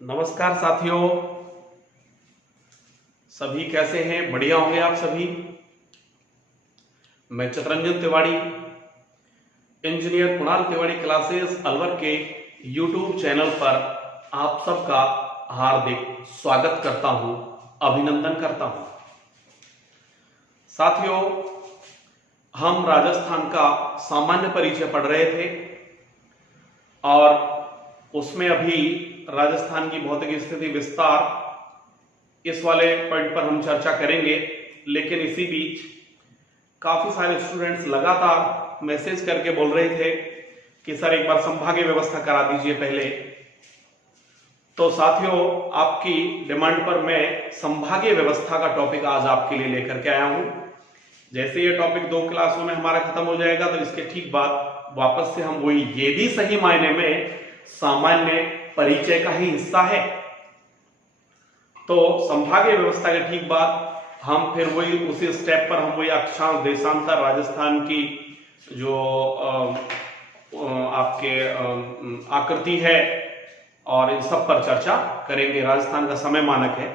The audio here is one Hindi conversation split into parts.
नमस्कार साथियों, सभी कैसे हैं? बढ़िया होंगे आप सभी। मैं चितरंजन तिवारी, इंजीनियर कुणाल तिवारी क्लासेस अलवर के YouTube चैनल पर आप सबका हार्दिक स्वागत करता हूं, अभिनंदन करता हूं। साथियों, हम राजस्थान का सामान्य परिचय पढ़ रहे थे और उसमें अभी राजस्थान की भौतिक स्थिति विस्तार इस वाले पॉइंट पर हम चर्चा करेंगे। लेकिन इसी बीच काफी सारे स्टूडेंट्स लगातार मैसेज करके बोल रहे थे कि सर एक बार संभागीय व्यवस्था करा दीजिए पहले। तो साथियों, आपकी डिमांड पर मैं संभागीय व्यवस्था का टॉपिक आज आपके लिए लेकर के आया हूं। जैसे ये टॉपिक 2 क्लासों में हमारा खत्म हो जाएगा तो इसके ठीक बाद वापस से हम वही, ये भी सही मायने में सामान्य परिचय का ही हिस्सा है। तो संभागीय व्यवस्था के ठीक बाद हम फिर वही उसी स्टेप पर हम वही अक्षांश देशांतर राजस्थान की जो आपके आकृति है और इन सब पर चर्चा करेंगे। राजस्थान का समय मानक है।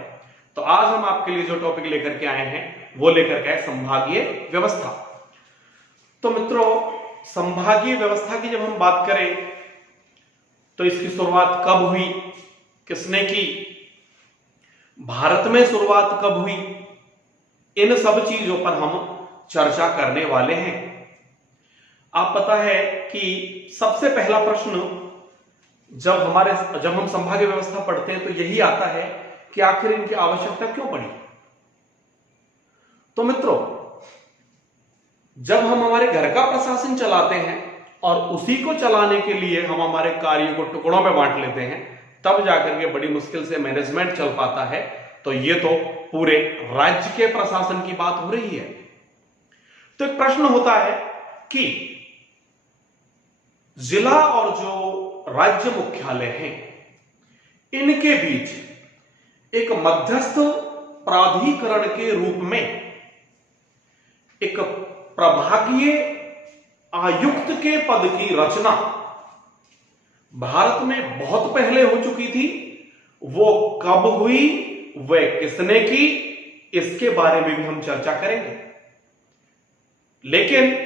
तो आज हम आपके लिए जो टॉपिक लेकर के आए हैं वो लेकर के आए संभागीय व्यवस्था। तो मित्रों, संभागीय व्यवस्था की जब हम बात करें तो इसकी शुरुआत कब हुई, किसने की, भारत में शुरुआत कब हुई, इन सब चीजों पर हम चर्चा करने वाले हैं। आप पता है कि सबसे पहला प्रश्न जब हम संभागीय व्यवस्था पढ़ते हैं तो यही आता है कि आखिर इनकी आवश्यकता क्यों पड़ी। तो मित्रों, जब हम हमारे घर का प्रशासन चलाते हैं और उसी को चलाने के लिए हम हमारे कार्यों को टुकड़ों में बांट लेते हैं, तब जाकर के बड़ी मुश्किल से मैनेजमेंट चल पाता है। तो ये तो पूरे राज्य के प्रशासन की बात हो रही है। तो एक प्रश्न होता है कि जिला और जो राज्य मुख्यालय हैं, इनके बीच एक मध्यस्थ प्राधिकरण के रूप में एक प्रभागीय आयुक्त के पद की रचना भारत में बहुत पहले हो चुकी थी। वो कब हुई, वह किसने की, इसके बारे में भी हम चर्चा करेंगे। लेकिन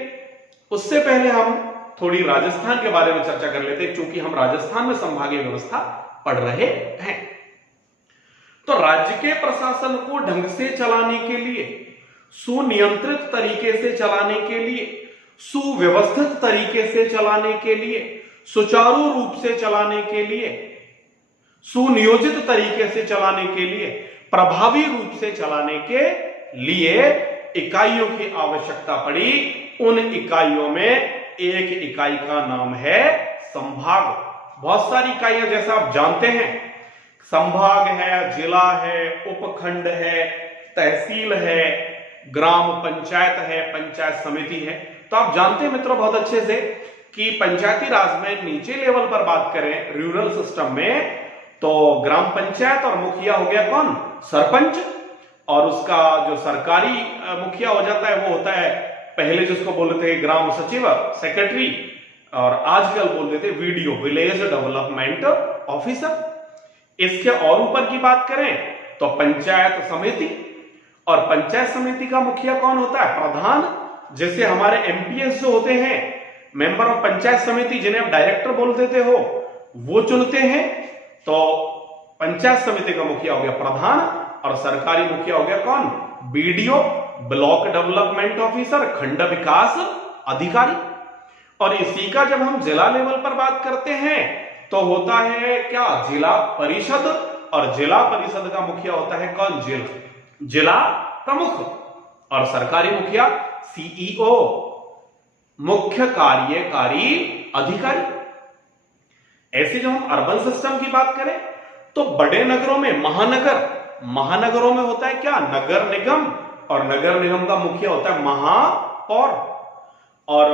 उससे पहले हम थोड़ी राजस्थान के बारे में चर्चा कर लेते हैं, क्योंकि हम राजस्थान में संभागीय व्यवस्था पढ़ रहे हैं। तो राज्य के प्रशासन को ढंग से चलाने के लिए, सुनियंत्रित तरीके से चलाने के लिए, सुव्यवस्थित तरीके से चलाने के लिए, सुचारू रूप से चलाने के लिए, सुनियोजित तरीके से चलाने के लिए, प्रभावी रूप से चलाने के लिए इकाइयों की आवश्यकता पड़ी। उन इकाइयों में एक इकाई का नाम है संभाग। बहुत सारी इकाइयां जैसा आप जानते हैं, संभाग है, जिला है, उपखंड है, तहसील है, ग्राम पंचायत है, पंचायत समिति है। तो आप जानते हैं मित्रों बहुत अच्छे से कि पंचायती राज में नीचे लेवल पर बात करें, रूरल सिस्टम में, तो ग्राम पंचायत और मुखिया हो गया कौन? सरपंच। और उसका जो सरकारी मुखिया हो जाता है वो होता है, पहले जिसको बोलते थे ग्राम सचिव, सेक्रेटरी, और आजकल बोल देते वीडीओ, विलेज डेवलपमेंट ऑफिसर। इसके और ऊपर की बात करें तो पंचायत समिति, और पंचायत समिति का मुखिया कौन होता है? प्रधान। जैसे हमारे एमपीएस जो होते हैं, मेंबर ऑफ पंचायत समिति, जिन्हें आप डायरेक्टर बोल देते हो, वो चुनते हैं। तो पंचायत समिति का मुखिया हो गया प्रधान, और सरकारी मुखिया हो गया कौन? बीडीओ, ब्लॉक डेवलपमेंट ऑफिसर, खंड विकास अधिकारी। और इसी का जब हम जिला लेवल पर बात करते हैं तो होता है क्या? जिला परिषद। और जिला परिषद का मुखिया होता है कौन? जिला प्रमुख। और सरकारी मुखिया सीईओ, मुख्य कार्यकारी अधिकारी। ऐसे जब हम अर्बन सिस्टम की बात करें तो बड़े नगरों में महानगरों में होता है क्या? नगर निगम। और नगर निगम का मुखिया होता है महापौर। और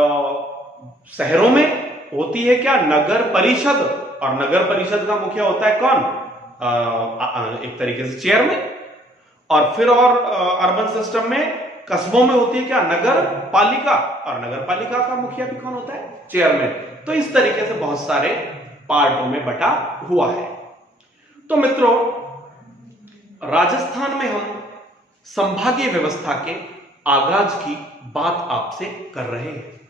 शहरों में होती है क्या? नगर परिषद। और नगर परिषद का मुखिया होता है कौन? एक तरीके से चेयरमैन। और फिर और अर्बन सिस्टम में कस्बों में होती है क्या? नगर पालिका। और नगर पालिका का मुखिया भी कौन होता है? चेयरमैन। तो इस तरीके से बहुत सारे पार्टों में बटा हुआ है। तो मित्रों, राजस्थान में हम संभागीय व्यवस्था के आगाज की बात आपसे कर रहे हैं।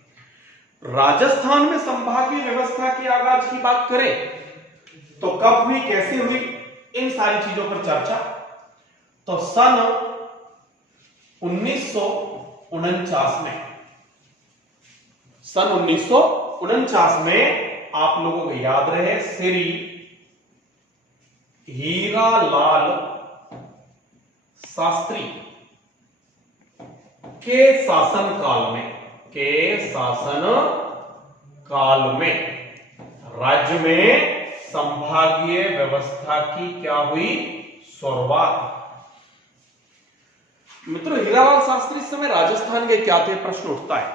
राजस्थान में संभागीय व्यवस्था के आगाज की बात करें तो कब हुई, कैसे हुई, इन सारी चीजों पर चर्चा। तो सन 1949 में आप लोगों को याद रहे, श्री हीरालाल शास्त्री के शासन काल में राज्य में संभागीय व्यवस्था की क्या हुई, शुरुआत। मित्रों, हीरालाल शास्त्री इस समय राजस्थान के क्या थे, प्रश्न उठता है।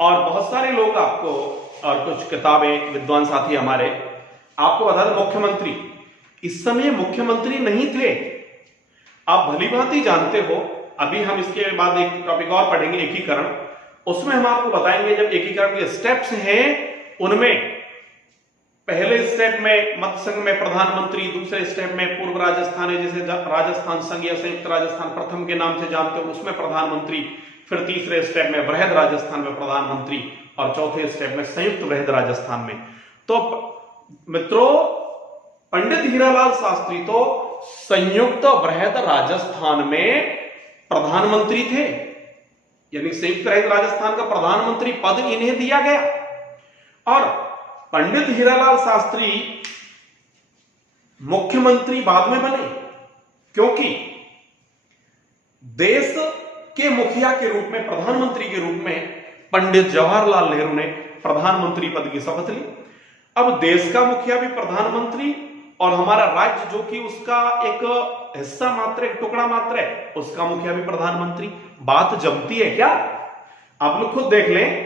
और बहुत सारे लोग आपको, और कुछ किताबें, विद्वान साथी हमारे आपको बता दें, मुख्यमंत्री इस समय मुख्यमंत्री नहीं थे। आप भली भांति जानते हो, अभी हम इसके बाद एक टॉपिक और पढ़ेंगे, एकीकरण। उसमें हम आपको बताएंगे जब एकीकरण के स्टेप्स हैं, उनमें पहले स्टेप में मध्य संघ में प्रधानमंत्री, दूसरे स्टेप में पूर्व राजस्थान है, जैसे राजस्थान संघ या संयुक्त राजस्थान प्रथम के नाम से जानते हो, उसमें प्रधानमंत्री, फिर तीसरे स्टेप में वृहद राजस्थान में प्रधानमंत्री, और चौथे स्टेप में संयुक्त वृहद राजस्थान में। तो मित्रों, पंडित हीरालाल शास्त्री तो संयुक्त वृहद राजस्थान में प्रधानमंत्री थे, यानी संयुक्त वृहद राजस्थान का प्रधानमंत्री पद इन्हें दिया गया। और पंडित हीरालाल शास्त्री मुख्यमंत्री बाद में बने, क्योंकि देश के मुखिया के रूप में, प्रधानमंत्री के रूप में पंडित जवाहरलाल नेहरू ने प्रधानमंत्री पद की शपथ ली। अब देश का मुखिया भी प्रधानमंत्री, और हमारा राज्य जो कि उसका एक हिस्सा मात्र, एक टुकड़ा मात्र है, उसका मुखिया भी प्रधानमंत्री। बात जमती है क्या? आप लोग खुद देख लें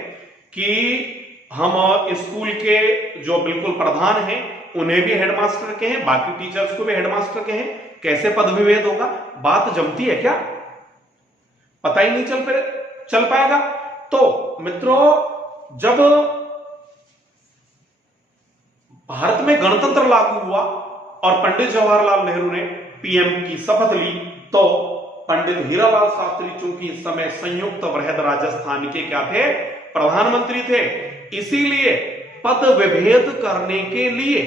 कि हम स्कूल के जो बिल्कुल प्रधान हैं, उन्हें भी हेडमास्टर के हैं, बाकी टीचर्स को भी हेडमास्टर के हैं, कैसे पद विभेद होगा? बात जमती है क्या? पता ही नहीं चल पाएगा। तो मित्रों, जब भारत में गणतंत्र लागू हुआ और पंडित जवाहरलाल नेहरू ने पीएम की शपथ ली, तो पंडित हीरालाल शास्त्री चूंकि इस समय संयुक्त वृहद राजस्थान के क्या थे, प्रधानमंत्री थे, इसीलिए पद विभेद करने के लिए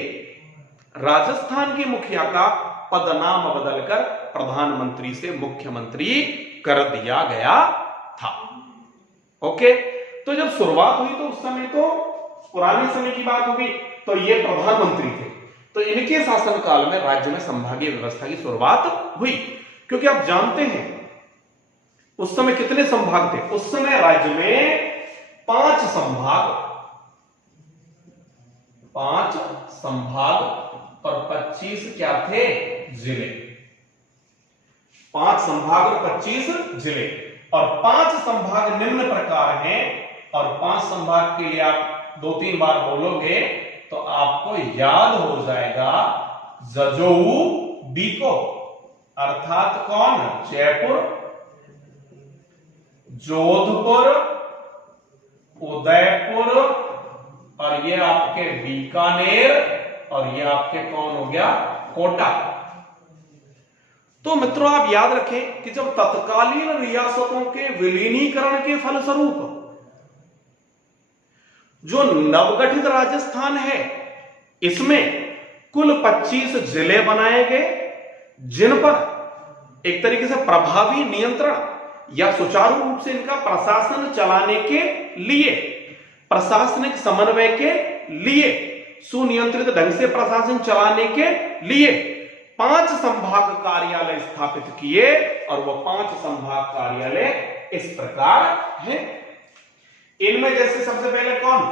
राजस्थान के मुखिया का पद नाम बदलकर प्रधानमंत्री से मुख्यमंत्री कर दिया गया था। ओके, तो जब शुरुआत हुई तो उस समय तो पुराने समय की बात होगी, तो ये प्रधानमंत्री थे, तो इनके शासनकाल में राज्य में संभागीय व्यवस्था की शुरुआत हुई। क्योंकि आप जानते हैं उस समय कितने संभाग थे? उस समय राज्य में 5 संभाग और 25 क्या थे? जिले। 5 संभाग और 25 जिले, और 5 संभाग निम्न प्रकार हैं, और 5 संभाग के लिए आप 2-3 बार बोलोगे तो आपको याद हो जाएगा। जजोऊ बीको, अर्थात कौन? जयपुर, जोधपुर, उदयपुर, और ये आपके बीकानेर, और ये आपके कौन हो गया? कोटा। तो मित्रों, आप याद रखें कि जब तत्कालीन रियासतों के विलीनीकरण के फलस्वरूप जो नवगठित राजस्थान है, इसमें कुल 25 जिले बनाए गए, जिन पर एक तरीके से प्रभावी नियंत्रण या सुचारू रूप से इनका प्रशासन चलाने के लिए, प्रशासनिक समन्वय के लिए, सुनियंत्रित ढंग से प्रशासन चलाने के लिए 5 संभाग कार्यालय स्थापित किए, और वो 5 संभाग कार्यालय इस प्रकार हैं। इनमें जैसे सबसे पहले कौन?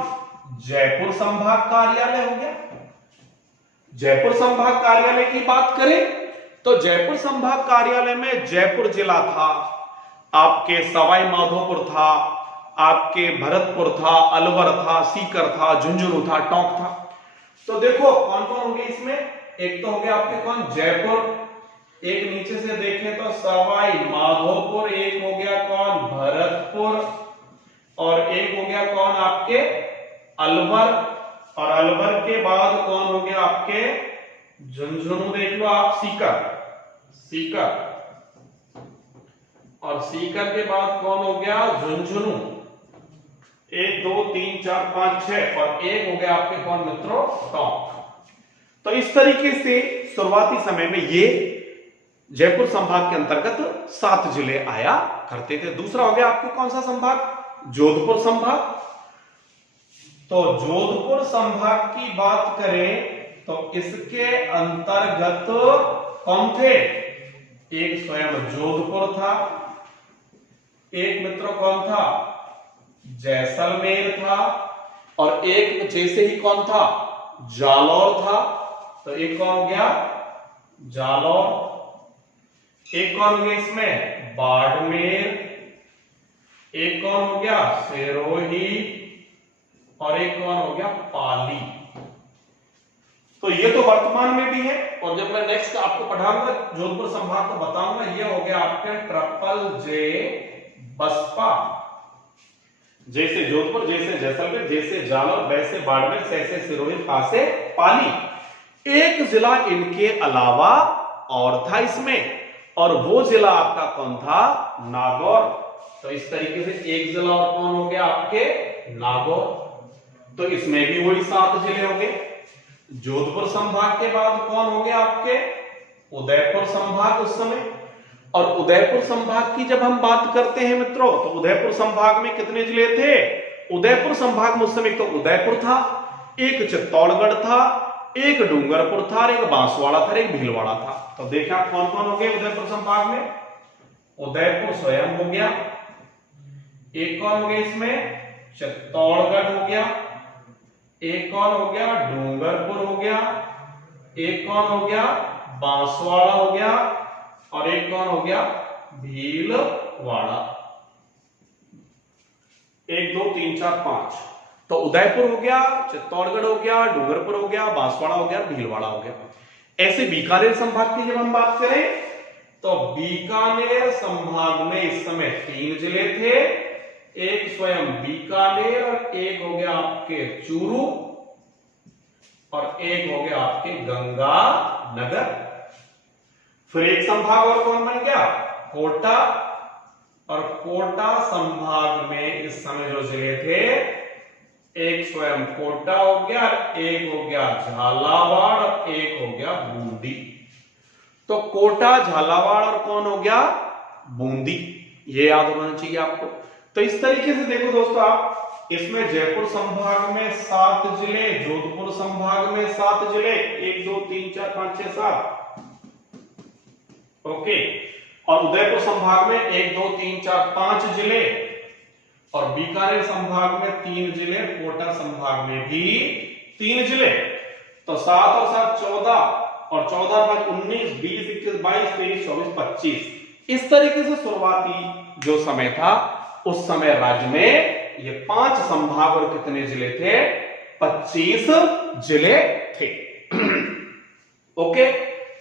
जयपुर संभाग कार्यालय हो गया। जयपुर संभाग कार्यालय की बात करें तो जयपुर संभाग कार्यालय में जयपुर जिला था, आपके सवाई माधोपुर था, आपके भरतपुर था, अलवर था, सीकर था, झुंझुनू था, टोंक था। तो देखो कौन कौन होंगे इसमें? एक तो हो गया आपके कौन? जयपुर, एक नीचे से देखें तो सवाई माधोपुर, एक हो गया कौन? भरतपुर, और एक हो गया कौन? आपके अलवर, और अलवर के बाद कौन हो गया? आपके झुंझुनू देख लो आप, सीकर, सीकर, और सीकर के बाद कौन हो गया, झुंझुनू। 1 2 3 4 5 6 और एक हो गया आपके कौन मित्रों, टोंक। तो इस तरीके से शुरुआती समय में ये जयपुर संभाग के अंतर्गत 7 जिले आया करते थे। दूसरा हो गया आपके कौन सा संभाग, जोधपुर संभाग। तो जोधपुर संभाग की बात करें तो इसके अंतर्गत कौन थे, एक स्वयं जोधपुर था, एक मित्रों कौन था, जैसलमेर था, और एक जैसे ही कौन था, जालौर था। तो एक कौन हो गया, जालौर। एक कौन हो गया इसमें, बाड़मेर। एक कौन हो गया, सिरोही, और एक कौन हो गया, पाली। तो ये तो वर्तमान में भी है, और जब मैं नेक्स्ट आपको पढ़ाऊंगा जोधपुर संभाग को बताऊंगा, ये हो गया आपके ट्रिपल जे बसपा। जैसे जोधपुर, जैसे जैसलमेर, जैसे जालौर, वैसे बाड़मेर, जैसे सिरोही, पासे पाली। एक जिला इनके अलावा और था इसमें, और वो जिला आपका कौन था, नागौर। तो इस तरीके से एक जिला और कौन हो गया आपके, नागौर। तो इसमें भी वही 7 जिले हो गए। जोधपुर संभाग के बाद कौन हो गया आपके, उदयपुर संभाग उस समय। और उदयपुर संभाग की जब हम बात करते हैं मित्रों, तो उदयपुर संभाग में कितने जिले थे, उदयपुर संभाग में उस समय तो उदयपुर था, एक चित्तौड़गढ़ था, एक डूंगरपुर था, एक बांसवाड़ा था, एक भीलवाड़ा था। तो देखा कौन कौन हो गए उदयपुर संभाग में, उदयपुर स्वयं हो गया, एक कौन हो गया इसमें, चित्तौड़गढ़ हो गया, एक कौन हो गया, डूंगरपुर हो गया, एक कौन हो गया, बांसवाड़ा हो गया, और एक कौन हो गया, भीलवाड़ा। 1 2 3 4 5। तो उदयपुर हो गया, चित्तौड़गढ़ हो गया, डूंगरपुर हो गया, बांसवाड़ा हो गया, भीलवाड़ा हो गया। ऐसे बीकानेर संभाग की जब हम बात करें तो बीकानेर संभाग में इस समय 3 जिले थे, एक स्वयं बीकानेर, और एक हो गया आपके चूरू, और एक हो गया आपके गंगानगर। फिर एक संभाग और कौन बन गया, कोटा, और कोटा संभाग में इस समय जो जिले थे, एक स्वयं कोटा हो गया, एक हो गया झालावाड़, और एक हो गया बूंदी। तो कोटा, झालावाड़ और कौन हो गया, बूंदी। ये याद होना चाहिए आपको। तो इस तरीके से देखो दोस्तों, आप इसमें जयपुर संभाग में 7 जिले, जोधपुर संभाग में 7 जिले, 1 2 3 4 5 6 7, ओके। और उदयपुर संभाग में 1 2 3 4 5 जिले, और बीकानेर संभाग में 3 जिले, कोटा संभाग में भी 3 जिले। तो 7 और 7 14, और 14 5 19, 20 21 22 23 24 25। इस तरीके से शुरुआती जो समय था उस समय राज्य में ये 5 संभाग और कितने जिले थे, 25 जिले थे। ओके,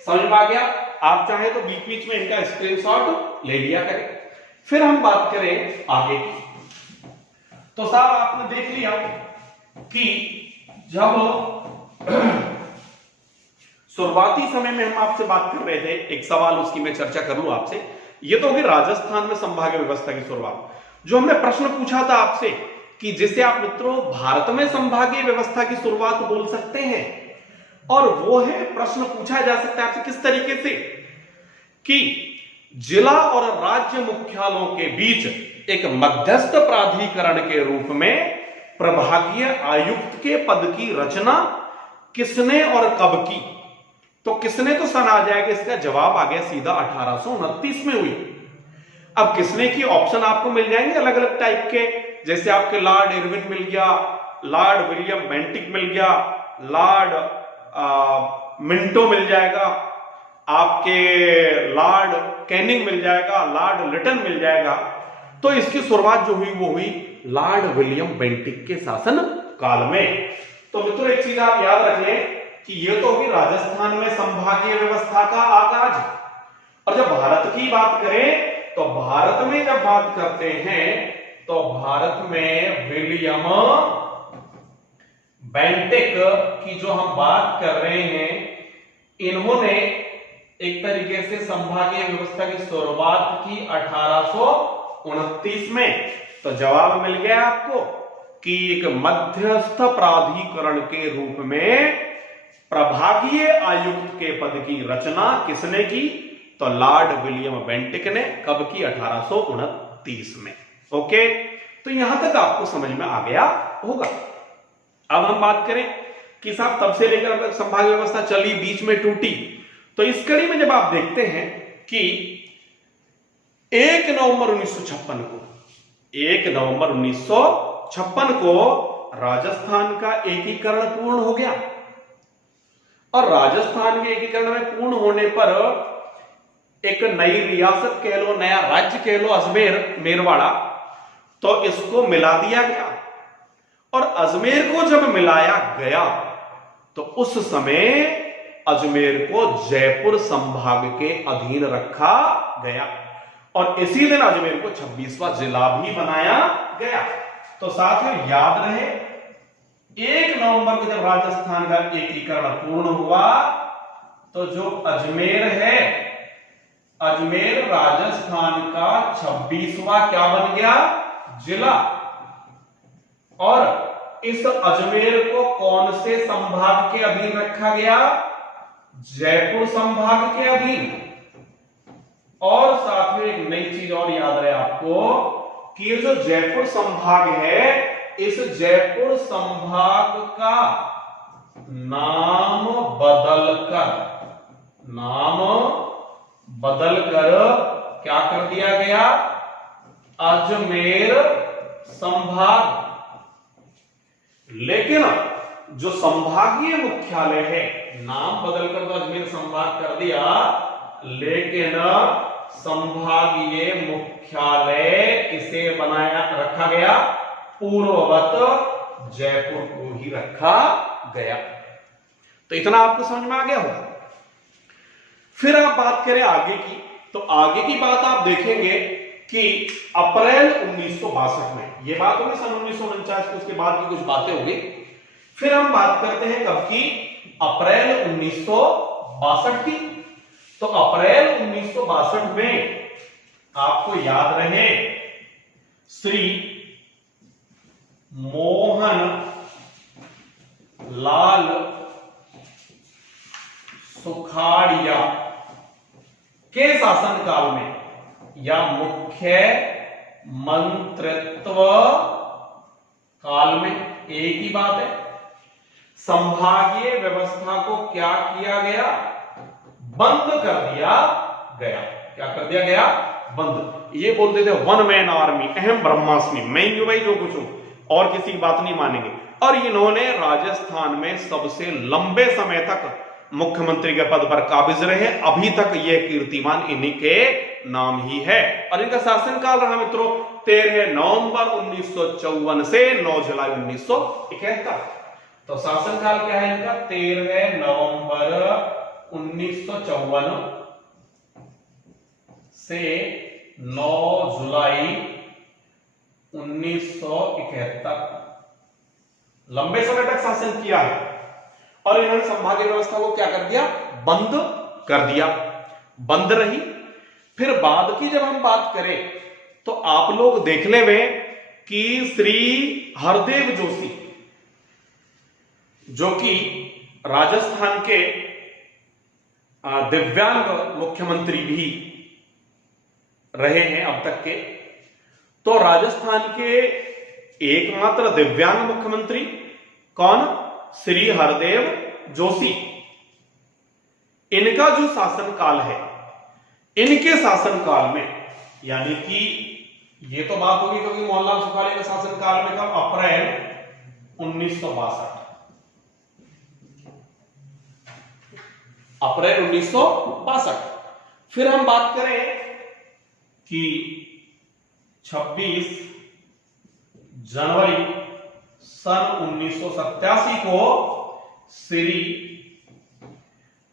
समझ में आ गया। आप चाहे तो बीच बीच में इनका स्क्रीनशॉट ले लिया करें। फिर हम बात करें आगे की। तो साहब आपने देख लिया कि जब शुरुआती समय में हम आपसे बात कर रहे थे, एक सवाल उसकी मैं चर्चा कर लूं आपसे। ये तो होगी राजस्थान में संभागीय व्यवस्था की शुरुआत। जो हमने प्रश्न पूछा था आपसे कि जिसे आप मित्रों भारत में संभागीय व्यवस्था की शुरुआत बोल सकते हैं, और वो है, प्रश्न पूछा जा सकता है आपसे किस तरीके से कि जिला और राज्य मुख्यालयों के बीच एक मध्यस्थ प्राधिकरण के रूप में प्रभागीय आयुक्त के पद की रचना किसने और कब की। तो किसने तो सन आ जाएगा, इसका जवाब आ गया सीधा 1829 में हुई। अब किसने की ऑप्शन आपको मिल जाएंगे अलग अलग टाइप के, जैसे आपके लॉर्ड इरविन मिल गया, लॉर्ड विलियम बेंटिक मिल गया, लॉर्ड मिंटो मिल जाएगा, आपके लॉर्ड कैनिंग मिल जाएगा, लॉर्ड लिटन मिल जाएगा। तो इसकी शुरुआत जो हुई वो हुई लॉर्ड विलियम बेंटिक के शासन काल में। तो मित्रों एक चीज आप याद रख लें कि ये तो होगी राजस्थान में संभागीय व्यवस्था का आगाज। और जब भारत की बात करें तो भारत में जब बात करते हैं तो भारत में विलियम बेंटिक की जो हम बात कर रहे हैं, इन्होंने एक तरीके से संभागीय व्यवस्था की शुरुआत की 1829 में। तो जवाब मिल गया आपको कि एक मध्यस्थ प्राधिकरण के रूप में प्रभागीय आयुक्त के पद की रचना किसने की? तो लॉर्ड विलियम बेंटिक ने। कब की? 1829 में। ओके, तो यहां तक आपको समझ में आ गया होगा। अब हम बात करें कि साहब तब से लेकर संभागीय व्यवस्था चली, बीच में टूटी। तो इस कड़ी में जब आप देखते हैं कि 1 नवंबर 1956 को राजस्थान का एकीकरण पूर्ण हो गया। और राजस्थान के एकीकरण में पूर्ण होने पर एक नई रियासत कह लो, नया राज्य कह लो, अजमेर, मेरवाड़ा, तो इसको मिला दिया गया। और अजमेर को जब मिलाया गया तो उस समय अजमेर को जयपुर संभाग के अधीन रखा गया और इसी दिन अजमेर को 26वां जिला भी बनाया गया। तो साथियों याद रहे, 1 नवंबर को जब राजस्थान का एकीकरण पूर्ण हुआ तो जो अजमेर है, अजमेर राजस्थान का 26वां क्या बन गया? जिला। और इस अजमेर को कौन से संभाग के अधीन रखा गया? जयपुर संभाग के अधीन। और साथ में एक नई चीज और याद रहे आपको कि ये जो जयपुर संभाग है, इस जयपुर संभाग का नाम बदलकर क्या कर दिया गया? अजमेर संभाग। लेकिन जो संभागीय मुख्यालय है, नाम बदलकर तो अजमेर संभाग कर दिया, लेकिन संभागीय मुख्यालय किसे बनाया रखा गया? पूर्ववत जयपुर को ही रखा गया। तो इतना आपको समझ में आ गया होगा। फिर आप बात करें आगे की, तो आगे की बात आप देखेंगे कि अप्रैल 1962 में, यह बात होगी सन 1949 की, उसके बाद की कुछ बातें होगी। फिर हम बात करते हैं कब की? अप्रैल 1962 की। तो अप्रैल 1962 में आपको याद रहे श्री मोहन लाल सुखाड़िया के शासनकाल में या मुख्य मंत्रित्व काल में, एक ही बात है, संभागीय व्यवस्था को क्या किया गया? बंद कर दिया गया। क्या कर दिया गया? बंद। ये बोलते थे वन मैन आर्मी, अहम ब्रह्मास्मि, मैं ही भाई जो कुछ हूं और किसी की बात नहीं मानेंगे। और इन्होंने राजस्थान में सबसे लंबे समय तक मुख्यमंत्री के पद पर काबिज रहे। अभी तक यह कीर्तिमान इन्हीं के नाम ही है। और इनका शासनकाल रहा मित्रों 13 नवंबर 1954 से 9 जुलाई 1971। तो शासनकाल क्या है इनका? 13 नवंबर 1954 से 9 जुलाई 1971। लंबे समय तक शासन किया है। और इन्होंने संभागीय व्यवस्था को क्या कर दिया? बंद कर दिया। बंद रही। फिर बाद की जब हम बात करें तो आप लोग देख ले वे कि श्री हरदेव जोशी, जो कि राजस्थान के दिव्यांग मुख्यमंत्री भी रहे हैं अब तक के, तो राजस्थान के एकमात्र दिव्यांग मुख्यमंत्री कौन? श्री हरदेव जोशी। इनका जो शासनकाल है, इनके शासनकाल में, यानी कि ये तो बात होगी क्योंकि मोहनलाल सुखाड़िया के शासनकाल में कब? अप्रैल 1962। अप्रैल 1962। फिर हम बात करें कि 26 जनवरी सन 1987 को श्री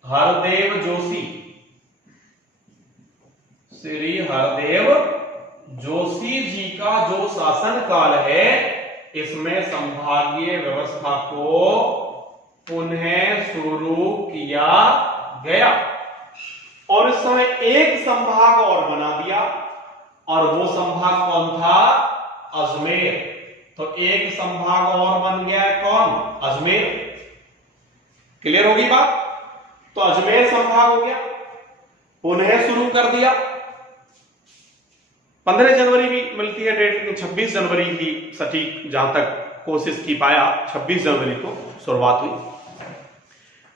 हरदेव जोशी जी का जो शासनकाल है, इसमें संभागीय व्यवस्था को पुनः शुरू किया गया। और इस समय एक संभाग और बना दिया, और वो संभाग कौन था? अजमेर। तो एक संभाग और बन गया है, कौन? अजमेर। क्लियर होगी बात? तो अजमेर संभाग हो गया, पुनः शुरू कर दिया। 15 जनवरी भी मिलती है डेट, लेकिन 26 जनवरी की सटीक जहां तक कोशिश की पाया, 26 जनवरी को शुरुआत हुई।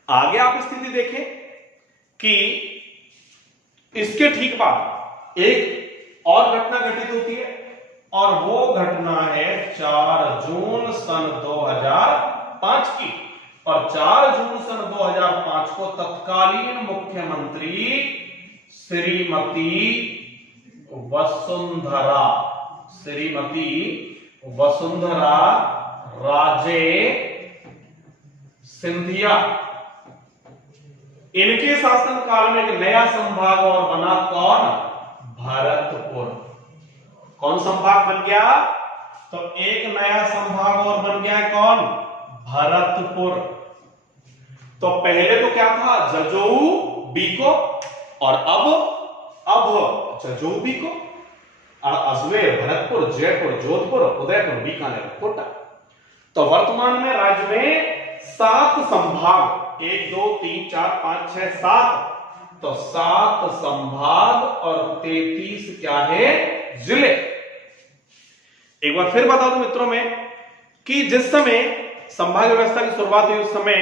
आगे आप स्थिति देखें कि इसके ठीक बाद एक और घटना घटित होती है, और वो घटना है 4 जून सन 2005 की। और 4 जून सन 2005 को तत्कालीन मुख्यमंत्री श्रीमती वसुंधरा राजे सिंधिया, इनके शासनकाल में एक नया संभाग और बना, कौन? भरतपुर। कौन संभाग बन गया? तो एक नया संभाग और बन गया, कौन? भरतपुर। तो पहले तो क्या था? जजोऊ बीको, और अब जजोऊ बीको, अजमेर, भरतपुर, जयपुर, जोधपुर, उदयपुर, बीकानेर, कोटा। तो वर्तमान में राज्य में 7 संभाग, 1 2 3 4 5 6 7, तो 7 संभाग और 33 क्या है? जिले। एक बार फिर बता दूं मित्रों में कि जिस समय संभाग व्यवस्था की शुरुआत हुई, उस समय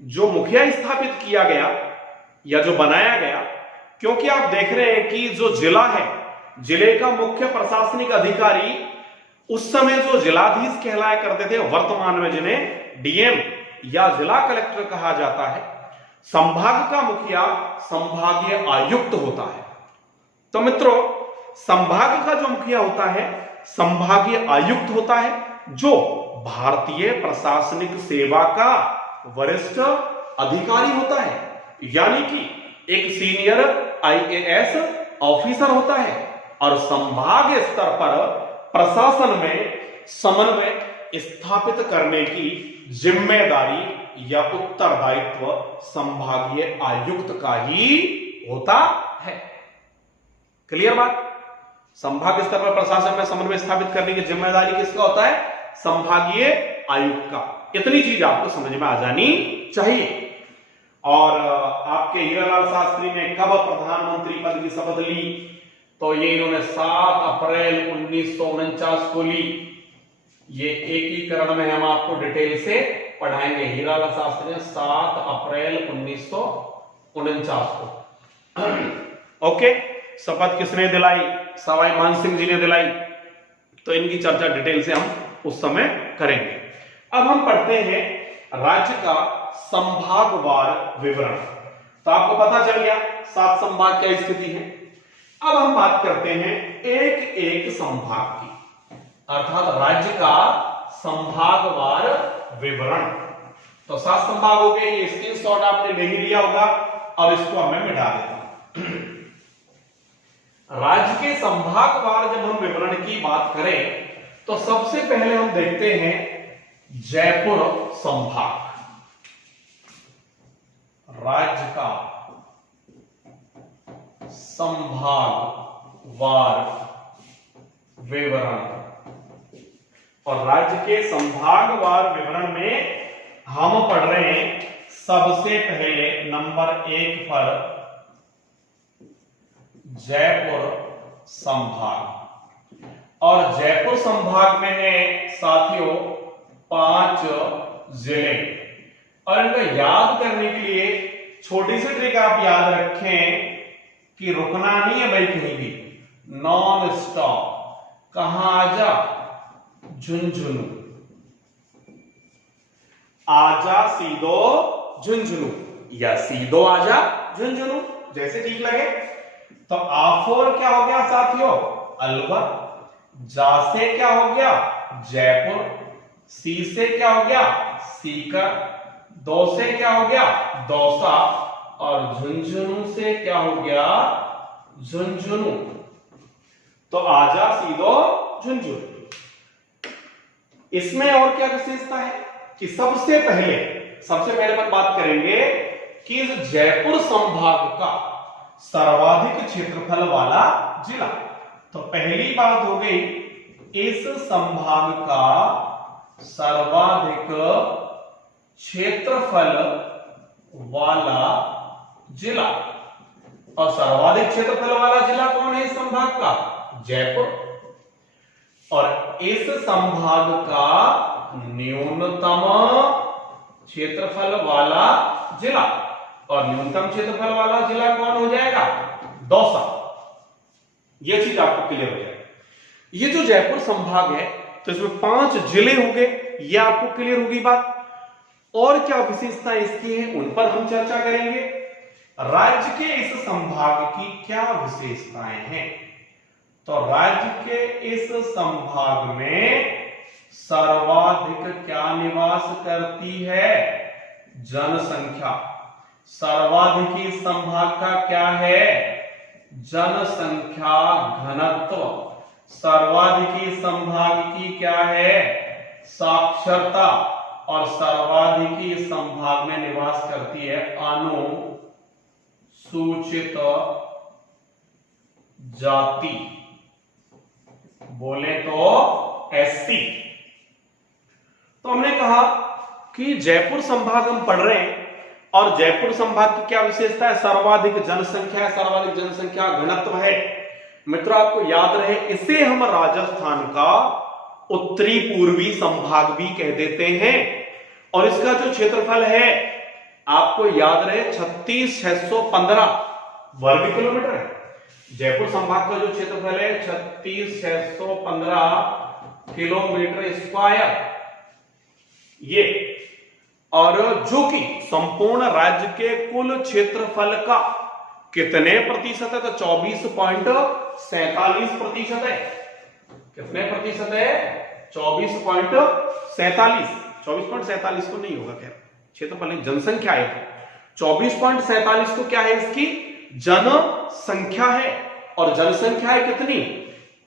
जो मुखिया स्थापित किया गया या जो बनाया गया, क्योंकि आप देख रहे हैं कि जो जिला है, जिले का मुख्य प्रशासनिक अधिकारी उस समय जो जिलाधीश कहलाया करते थे, वर्तमान में जिन्हें डीएम या जिला कलेक्टर कहा जाता है। संभाग का मुखिया संभागीय आयुक्त होता है। तो मित्रों, संभाग का जो मुखिया होता है संभागीय आयुक्त होता है, जो भारतीय प्रशासनिक सेवा का वरिष्ठ अधिकारी होता है, यानी कि एक सीनियर आईएएस ऑफिसर होता है। और संभाग स्तर पर प्रशासन में समन्वय स्थापित करने की जिम्मेदारी या उत्तरदायित्व संभागीय आयुक्त का ही होता है। क्लियर बात? संभाग स्तर पर प्रशासन में समन्वय स्थापित करने की जिम्मेदारी किसका होता है? संभागीय आयुक्त का। इतनी चीज आपको समझ में आ जानी चाहिए। और आपके हीरालाल शास्त्री ने कब प्रधानमंत्री पद की शपथ ली? तो ये इन्होंने 7 अप्रैल 1949 को ली। ये एकीकरण में हम आपको डिटेल से पढ़ाएंगे। हीरालाल शास्त्री ने 7 अप्रैल 1949 को। ओके, शपथ किसने दिलाई? सवाई मानसिंह जी ने दिलाई। तो इनकी चर्चा डिटेल से हम उस समय करेंगे। अब हम पढ़ते हैं राज्य का संभागवार विवरण। तो आपको पता चल गया 7 संभाग क्या स्थिति है। अब हम बात करते हैं एक एक संभाग की, अर्थात राज्य का संभागवार विवरण। तो 7 संभाग हो गए। ये स्क्रीनशॉट आपने ले ही लिया होगा, और इसको मैं मिटा देता हूं। राज्य के संभागवार जब हम विवरण की बात करें, तो सबसे पहले हम देखते हैं जयपुर संभाग। राज्य का संभागवार विवरण। और राज्य के संभागवार विवरण में हम पढ़ रहे हैं सबसे पहले नंबर 1 पर जयपुर संभाग। और जयपुर संभाग में है साथियों 5 जिले। और इनको याद करने के लिए छोटी सी ट्रिक आप याद रखें कि रुकना नहीं है भाई कहीं भी, नॉन स्टॉप। कहां? आजा, झुंझुनू। आजा सीधो झुंझुनू, या सीधो आजा झुंझुनू, जैसे ठीक लगे। तो आफोर क्या हो गया साथियों? अलवर। जा से क्या हो गया? जयपुर। सी से क्या हो गया? सीकर। दो से क्या हो गया? दौसा। और झुंझुनू से क्या हो गया? झुंझुनू। तो आजा सीधो झुंझुनू। इसमें और क्या विशेषता है कि सबसे पहले पर बात करेंगे कि इस जयपुर संभाग का सर्वाधिक क्षेत्रफल वाला जिला। तो पहली बात हो गई, इस संभाग का सर्वाधिक क्षेत्रफल वाला जिला। और सर्वाधिक क्षेत्रफल वाला जिला कौन है इस संभाग का? जयपुर। और इस संभाग का न्यूनतम क्षेत्रफल वाला जिला, और न्यूनतम क्षेत्रफल वाला जिला कौन हो जाएगा? दौसा। यह चीज आपको क्लियर हो जाएगी। ये जो जयपुर संभाग है तो इसमें 5 जिले होंगे, यह आपको क्लियर होगी बात। और क्या विशेषताएं इसकी हैं उन पर हम चर्चा करेंगे। राज्य के इस संभाग की क्या विशेषताएं हैं? तो राज्य के इस संभाग में सर्वाधिक क्या निवास करती है? जनसंख्या। सर्वाधिक इस संभाग का क्या है? जनसंख्या घनत्व। सर्वाधिक इस संभाग की क्या है? साक्षरता। और सर्वाधिक इस संभाग में निवास करती है अनुसूचित जाति, बोले तो एससी। तो हमने कहा कि जयपुर संभाग हम पढ़ रहे हैं, और जयपुर संभाग की क्या विशेषता है? सर्वाधिक जनसंख्या है, सर्वाधिक जनसंख्या घनत्व है। मित्रों आपको याद रहे, इसे हम राजस्थान का उत्तरी पूर्वी संभाग भी कह देते हैं। और इसका जो क्षेत्रफल है आपको याद रहे 36,615 वर्ग किलोमीटर है। जयपुर संभाग का जो क्षेत्रफल है 36,615 किलोमीटर स्क्वायर, ये, और जो कि संपूर्ण राज्य के कुल क्षेत्रफल का कितने प्रतिशत है? तो 24.47% है। कितने प्रतिशत है? 24.47। 24.47 तो नहीं होगा, खैर क्षेत्रफल जनसंख्या है। 24.47 तो क्या है? इसकी जनसंख्या है। और जनसंख्या है कितनी?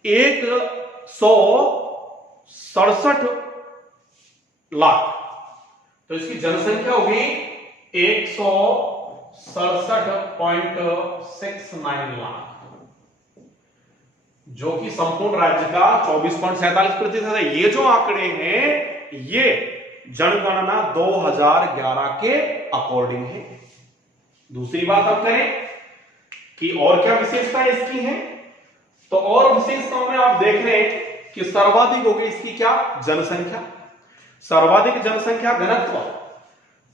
167 लाख। तो इसकी जनसंख्या होगी 167.69 लाख, जो कि संपूर्ण राज्य का 24.47% है। ये जो आंकड़े हैं ये जनगणना 2011 के अकॉर्डिंग है। दूसरी बात हम करें कि और क्या विशेषताएं इसकी हैं, तो और विशेषताओं में आप देख रहे हैं कि सर्वाधिक हो गई इसकी क्या? जनसंख्या। सर्वाधिक जनसंख्या घनत्व।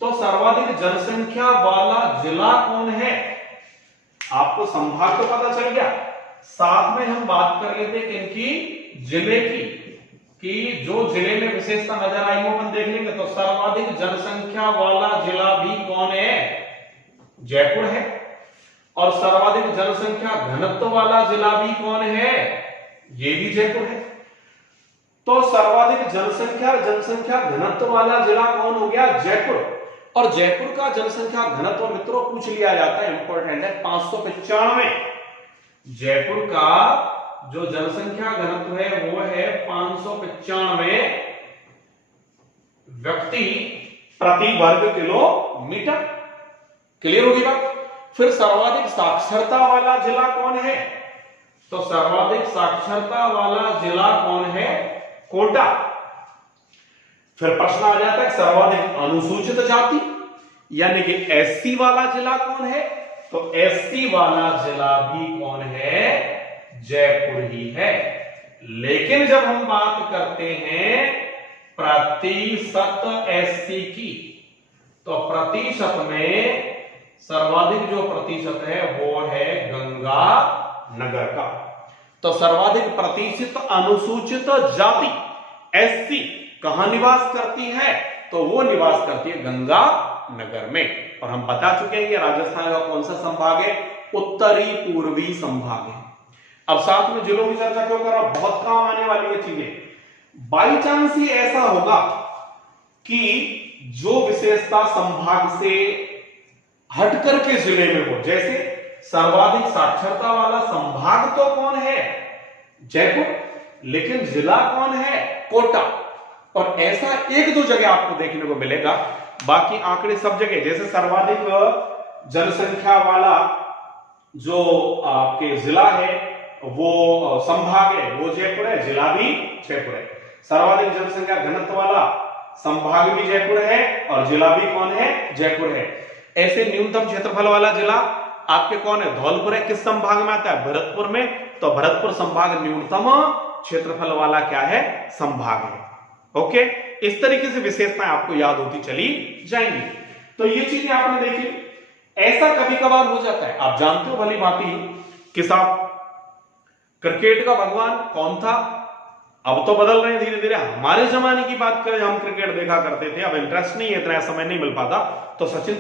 तो सर्वाधिक जनसंख्या वाला जिला कौन है? आपको संभाग तो पता चल गया, साथ में हम बात कर लेते हैं किनकी? जिले की, कि जो जिले में विशेषता नजर आई वो अपन देख लेंगे। तो सर्वाधिक जनसंख्या वाला जिला भी कौन है? जयपुर है। और सर्वाधिक जनसंख्या घनत्व वाला जिला भी कौन है? ये भी जयपुर है। तो सर्वाधिक जनसंख्या घनत्व वाला जिला कौन हो गया? जयपुर। और जयपुर का जनसंख्या घनत्व मित्रों पूछ लिया जाता है, इंपॉर्टेंट है, 595। जयपुर का जो जनसंख्या घनत्व है वो है 595 व्यक्ति प्रति वर्ग किलोमीटर। क्लियर होगी बात? फिर सर्वाधिक साक्षरता वाला जिला कौन है? तो सर्वाधिक साक्षरता वाला जिला कौन है? कोटा। फिर प्रश्न आ जाता है सर्वाधिक अनुसूचित जाति यानी कि एससी वाला जिला कौन है? तो एससी वाला जिला भी कौन है? जयपुर ही है। लेकिन जब हम बात करते हैं प्रतिशत एससी की, तो प्रतिशत में सर्वाधिक जो प्रतिशत है वो है गंगानगर का। तो सर्वाधिक प्रतिशत अनुसूचित जाति एससी कहां निवास करती है? तो वो निवास करती है गंगानगर में। और हम बता चुके हैं ये राजस्थान का कौन सा संभाग है? उत्तरी पूर्वी संभाग है। अब साथ में जिलों की चर्चा क्यों कर रहा हूं? बहुत काम आने वाली है चीजें। बाई चांस ही ऐसा होगा कि जो विशेषता संभाग से हटकर के जिले में हो, जैसे सर्वाधिक साक्षरता वाला संभाग तो कौन है? जयपुर, लेकिन जिला कौन है? कोटा। और ऐसा एक दो जगह आपको देखने को मिलेगा बाकी आंकड़े सब जगह, जैसे सर्वाधिक जनसंख्या वाला जो आपके जिला है, वो संभाग है, वो जयपुर है, जिला भी जयपुर है। सर्वाधिक जनसंख्या घनत्व वाला संभाग भी जयपुर है और जिला भी कौन है, जयपुर है। ऐसे न्यूनतम क्षेत्रफल वाला जिला आपके कौन है, धौलपुर है। किस संभाग में आता है, भरतपुर में। तो भरतपुर संभाग न्यूनतम क्षेत्रफल वाला क्या है, संभाग है। ओके, इस तरीके से विशेषताएं आपको याद होती चली जाएंगी। तो ये चीजें आपने देखी। ऐसा कभी कभार हो जाता है, आप जानते हो भली भांति कि साहब क्रिकेट का भगवान कौन था। अब तो बदल रहे हैं धीरे धीरे। हमारे जमाने की बात करें, हम क्रिकेट देखा करते थे, अब इंटरेस्ट नहीं है, इतना समय नहीं मिल पाता। तो सचिन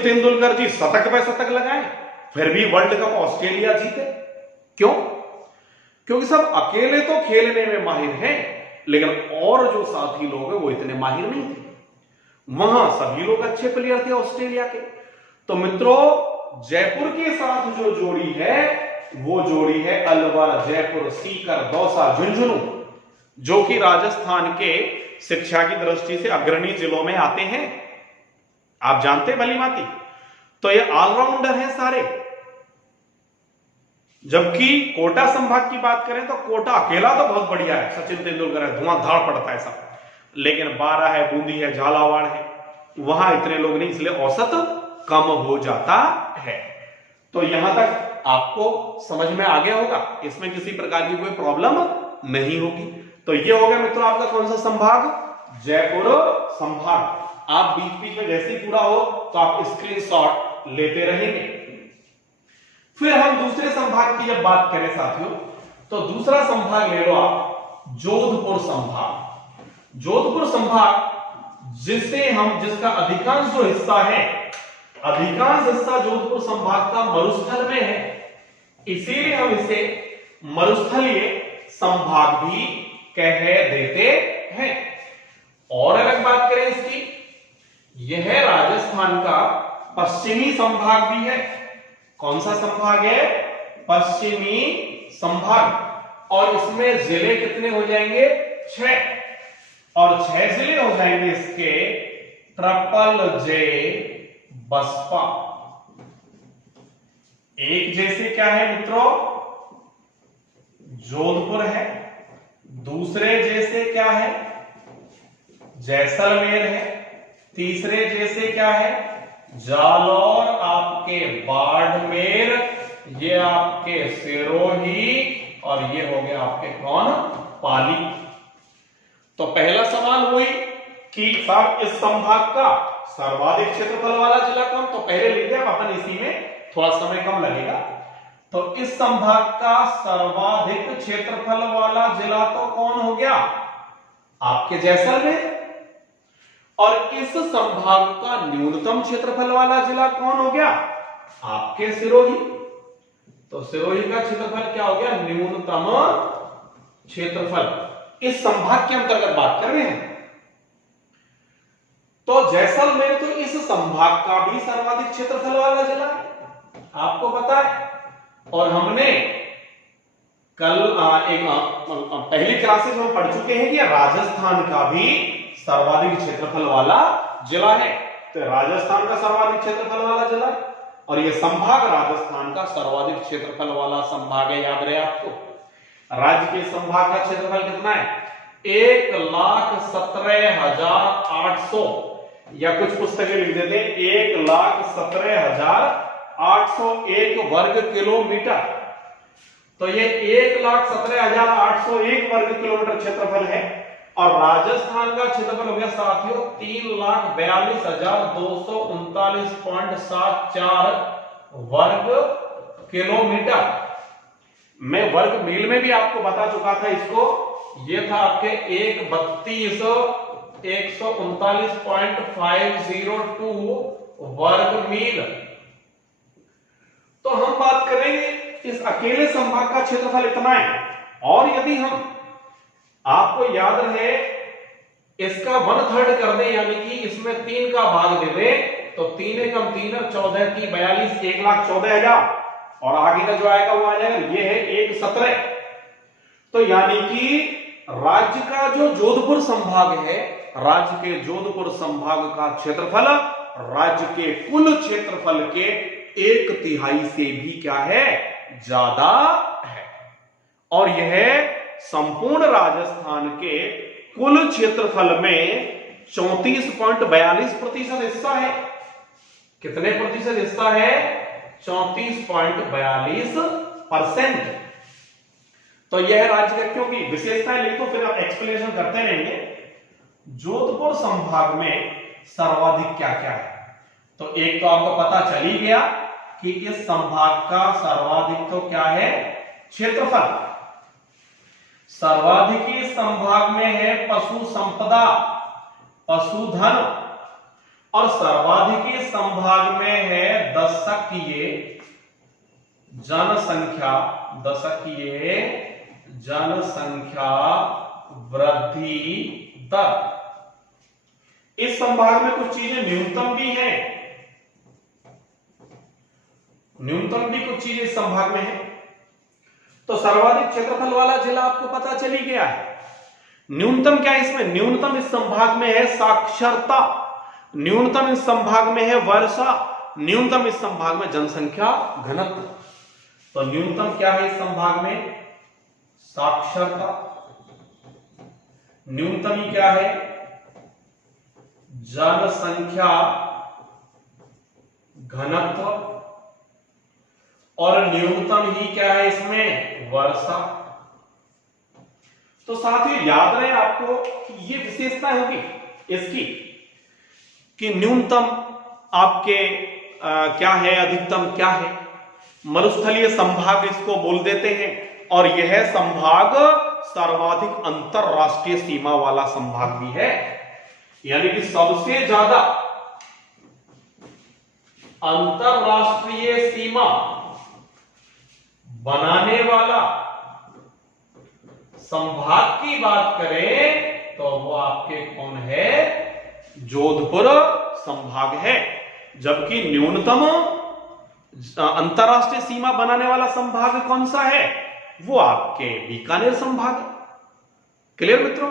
तेंदुलकर जी शतक पे शतक लगाए, फिर भी वर्ल्ड कप ऑस्ट्रेलिया जीते। क्यों? क्योंकि सब अकेले तो खेलने में माहिर हैं, लेकिन और जो साथी लोग हैं वो इतने माहिर नहीं थे। वहां सभी लोग अच्छे प्लेयर थे ऑस्ट्रेलिया के। तो मित्रों, जयपुर के साथ जो जोड़ी है वो जोड़ी है अलवर, जयपुर, सीकर, दौसा, झुंझुनू, जो कि राजस्थान के शिक्षा की दृष्टि से अग्रणी जिलों में आते हैं। आप जानते हैं भली भांति। तो ये ऑलराउंडर हैं सारे। जबकि कोटा संभाग की बात करें तो कोटा अकेला तो बहुत बढ़िया है, सचिन तेंदुलकर है, धुआंधार पड़ता है सब। लेकिन बारा है, बूंदी है, झालावाड़ है, वहां इतने लोग नहीं, इसलिए औसत कम हो जाता है। तो यहां तक आपको समझ में आ गया होगा, इसमें किसी प्रकार की कोई प्रॉब्लम नहीं होगी। तो ये हो गया मित्रों आपका कौन सा संभाग, जयपुर संभाग। आप बीच बीच में जैसे ही पूरा हो तो आप स्क्रीनशॉट लेते रहेंगे। फिर हम दूसरे संभाग की जब बात करें साथियों, तो दूसरा संभाग ले लो आप, जोधपुर संभाग। जोधपुर संभाग जिसका अधिकांश जो हिस्सा है, अधिकांश हिस्सा जोधपुर संभाग का मरुस्थल में है, इसीलिए हम इसे मरुस्थलीय संभाग भी कह देते हैं। और अलग बात करें इसकी, यह राजस्थान का पश्चिमी संभाग भी है। कौन सा संभाग है, पश्चिमी संभाग। और इसमें जिले कितने हो जाएंगे, 6, और 6 जिले हो जाएंगे इसके ट्रिपल जे बसपा। एक जैसे क्या है मित्रों, जोधपुर है। दूसरे जैसे क्या है, जैसलमेर है। तीसरे जैसे क्या है, जालौर, आपके बाड़मेर, ये आपके सिरोही, और ये हो गया आपके कौन, पाली। तो पहला सवाल हुई कि साहब इस संभाग का सर्वाधिक क्षेत्रफल वाला जिला कौन, तो पहले लिख दिया अपन, इसी में थोड़ा समय कम लगेगा। तो इस संभाग का सर्वाधिक क्षेत्रफल वाला जिला तो कौन हो गया, आपके जैसलमेर। और इस संभाग का न्यूनतम क्षेत्रफल वाला जिला कौन हो गया, आपके सिरोही। तो सिरोही का क्षेत्रफल क्या हो गया, न्यूनतम क्षेत्रफल। इस संभाग के अंतर्गत बात कर रहे हैं। तो जैसलमेर तो इस संभाग का भी सर्वाधिक क्षेत्रफल वाला जिला है, आपको पता है। और हमने कल पहली क्लासेस में पढ़ चुके हैं कि राजस्थान का भी सर्वाधिक क्षेत्रफल वाला जिला है। तो राजस्थान का सर्वाधिक क्षेत्रफल वाला जिला है, और यह संभाग राजस्थान का सर्वाधिक क्षेत्रफल वाला संभाग है। याद रहे आपको, राज्य के संभाग का क्षेत्रफल कितना है, 1,17,800, या कुछ पुस्तकें लिख देते हैं 1,17,801 वर्ग किलोमीटर। तो ये 1,17,801 वर्ग किलोमीटर क्षेत्रफल है। और राजस्थान का क्षेत्रफल हो गया साथियों 3,42,239.74 वर्ग किलोमीटर। मैं वर्ग मील में भी आपको बता चुका था इसको, ये था आपके 1,32,139.502 वर्ग मील। तो हम बात करेंगे इस अकेले संभाग का क्षेत्रफल इतना है। और यदि हम आपको याद रहे इसका 1/3 कर दें, यानी कि इसमें 3 का भाग दे दें, तो 3 एकम 3 और 14 की 42, 1,14,000, और आगे का जो आएगा वो आ जाएगा, ये है 1,17। तो यानी कि राज्य का जो जोधपुर संभाग है राज्य के जोधपुर संभाग का क्षेत्रफल राज्य के कुल क्षेत्रफल के 1/3 से भी क्या है, ज्यादा है। और यह संपूर्ण राजस्थान के कुल क्षेत्रफल में 34.42% हिस्सा है। कितने प्रतिशत हिस्सा है? 34.42%। तो यह राज्य का, क्योंकि विशेषताएं लिखो फिर आप एक्सप्लेनेशन करते रहेंगे। जोधपुर संभाग में सर्वाधिक क्या क्या है, तो एक तो आपको पता चल ही गया कि इस संभाग का सर्वाधिक तो क्या है, क्षेत्रफल। सर्वाधिक इस संभाग में है पशु संपदा, पशुधन, और सर्वाधिक इस संभाग में है दशकीय जनसंख्या, दशकीय जनसंख्या वृद्धि दर। इस संभाग में कुछ चीजें न्यूनतम भी हैं, न्यूनतम भी कुछ चीजें इस संभाग में है। तो सर्वाधिक क्षेत्रफल वाला जिला आपको पता चल ही गया है। न्यूनतम क्या है इसमें? न्यूनतम इस संभाग में है साक्षरता, न्यूनतम इस संभाग में है वर्षा, न्यूनतम इस संभाग में जनसंख्या घनत्व। तो न्यूनतम क्या है इस संभाग में? साक्षरता। न्यूनतम ही क्या है? जनसंख्या घनत्व। और न्यूनतम ही क्या है इसमें? वर्षा। तो साथियों याद रहे आपको कि ये विशेषता होगी इसकी कि न्यूनतम आपके क्या है, अधिकतम क्या है। मरुस्थलीय संभाग इसको बोल देते हैं, और यह संभाग सर्वाधिक अंतरराष्ट्रीय सीमा वाला संभाग भी है, यानी कि सबसे ज्यादा अंतरराष्ट्रीय सीमा बनाने वाला संभाग की बात करें तो वो आपके कौन है? जोधपुर संभाग है। जबकि न्यूनतम अंतरराष्ट्रीय सीमा बनाने वाला संभाग कौन सा है? वो आपके बीकानेर संभाग है। क्लियर मित्रों?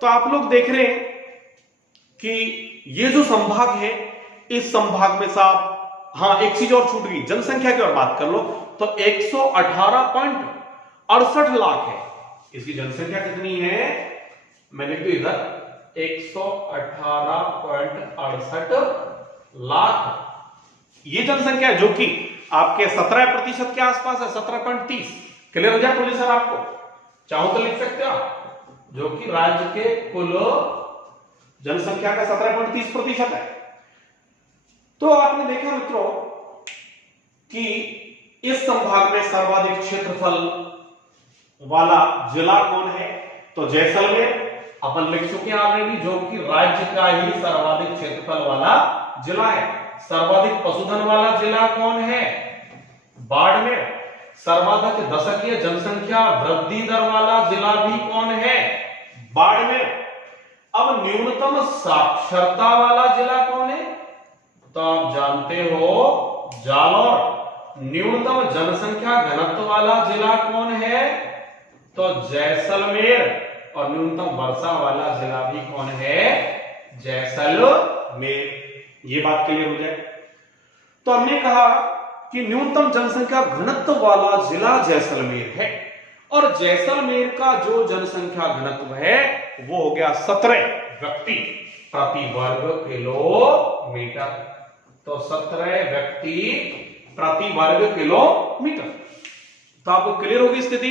तो आप लोग देख रहे हैं कि ये जो संभाग है, इस संभाग में साहब, हाँ एक चीज और छूट गई, जनसंख्या की और बात कर लो तो 118.68 लाख है। इसकी जनसंख्या कितनी है? मैं लिख दूं इधर 118.68 लाख। ये जनसंख्या है जो कि आपके 17% के आसपास है, 17.30। क्लियर हो जाए पोजीशन आपको? चाहो तो लिख सकते हो आप, जो कि राज्य के कुल जनसंख्या का 17.30% है। तो आपने देखा मित्रों कि इस संभाग में सर्वाधिक क्षेत्रफल वाला जिला कौन है? तो जैसलमेर अपन लिख चुके हैं ऑलरेडी, जो कि राज्य का ही सर्वाधिक क्षेत्रफल वाला जिला है। सर्वाधिक पशुधन वाला जिला कौन है? बाड़मेर। सर्वाधिक दशकीय जनसंख्या वृद्धि दर वाला जिला भी कौन है? बाड़मेर। अब न्यूनतम साक्षरता वाला जिला कौन है? तो आप जानते हो, जालौर। न्यूनतम जनसंख्या घनत्व वाला जिला कौन है? तो जैसलमेर। और न्यूनतम वर्षा वाला जिला भी कौन है? जैसलमेर। ये बात क्लियर हो जाए। तो हमने कहा कि न्यूनतम जनसंख्या घनत्व वाला जिला जैसलमेर है, और जैसलमेर का जो जनसंख्या घनत्व है वो हो गया 17 व्यक्ति प्रति वर्ग किलोमीटर। तो 17 व्यक्ति प्रति वर्ग किलोमीटर। तो आपको क्लियर होगी स्थिति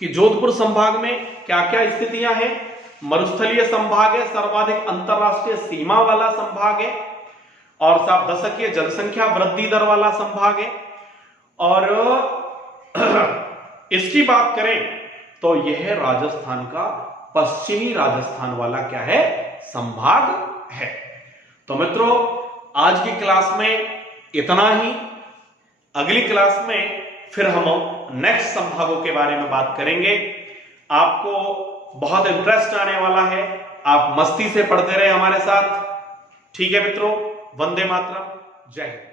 कि जोधपुर संभाग में क्या क्या स्थितियां हैं। मरुस्थलीय संभाग है, सर्वाधिक अंतरराष्ट्रीय सीमा वाला संभाग है, और साफ दशकीय जनसंख्या वृद्धि दर वाला संभाग है। और इसकी बात करें तो यह राजस्थान का पश्चिमी राजस्थान वाला क्या है? संभाग है। तो मित्रों आज की क्लास में इतना ही। अगली क्लास में फिर हम नेक्स्ट संभागों के बारे में बात करेंगे। आपको बहुत इंटरेस्ट आने वाला है, आप मस्ती से पढ़ते रहे हमारे साथ। ठीक है मित्रों, वंदे मातरम, जय हिंद।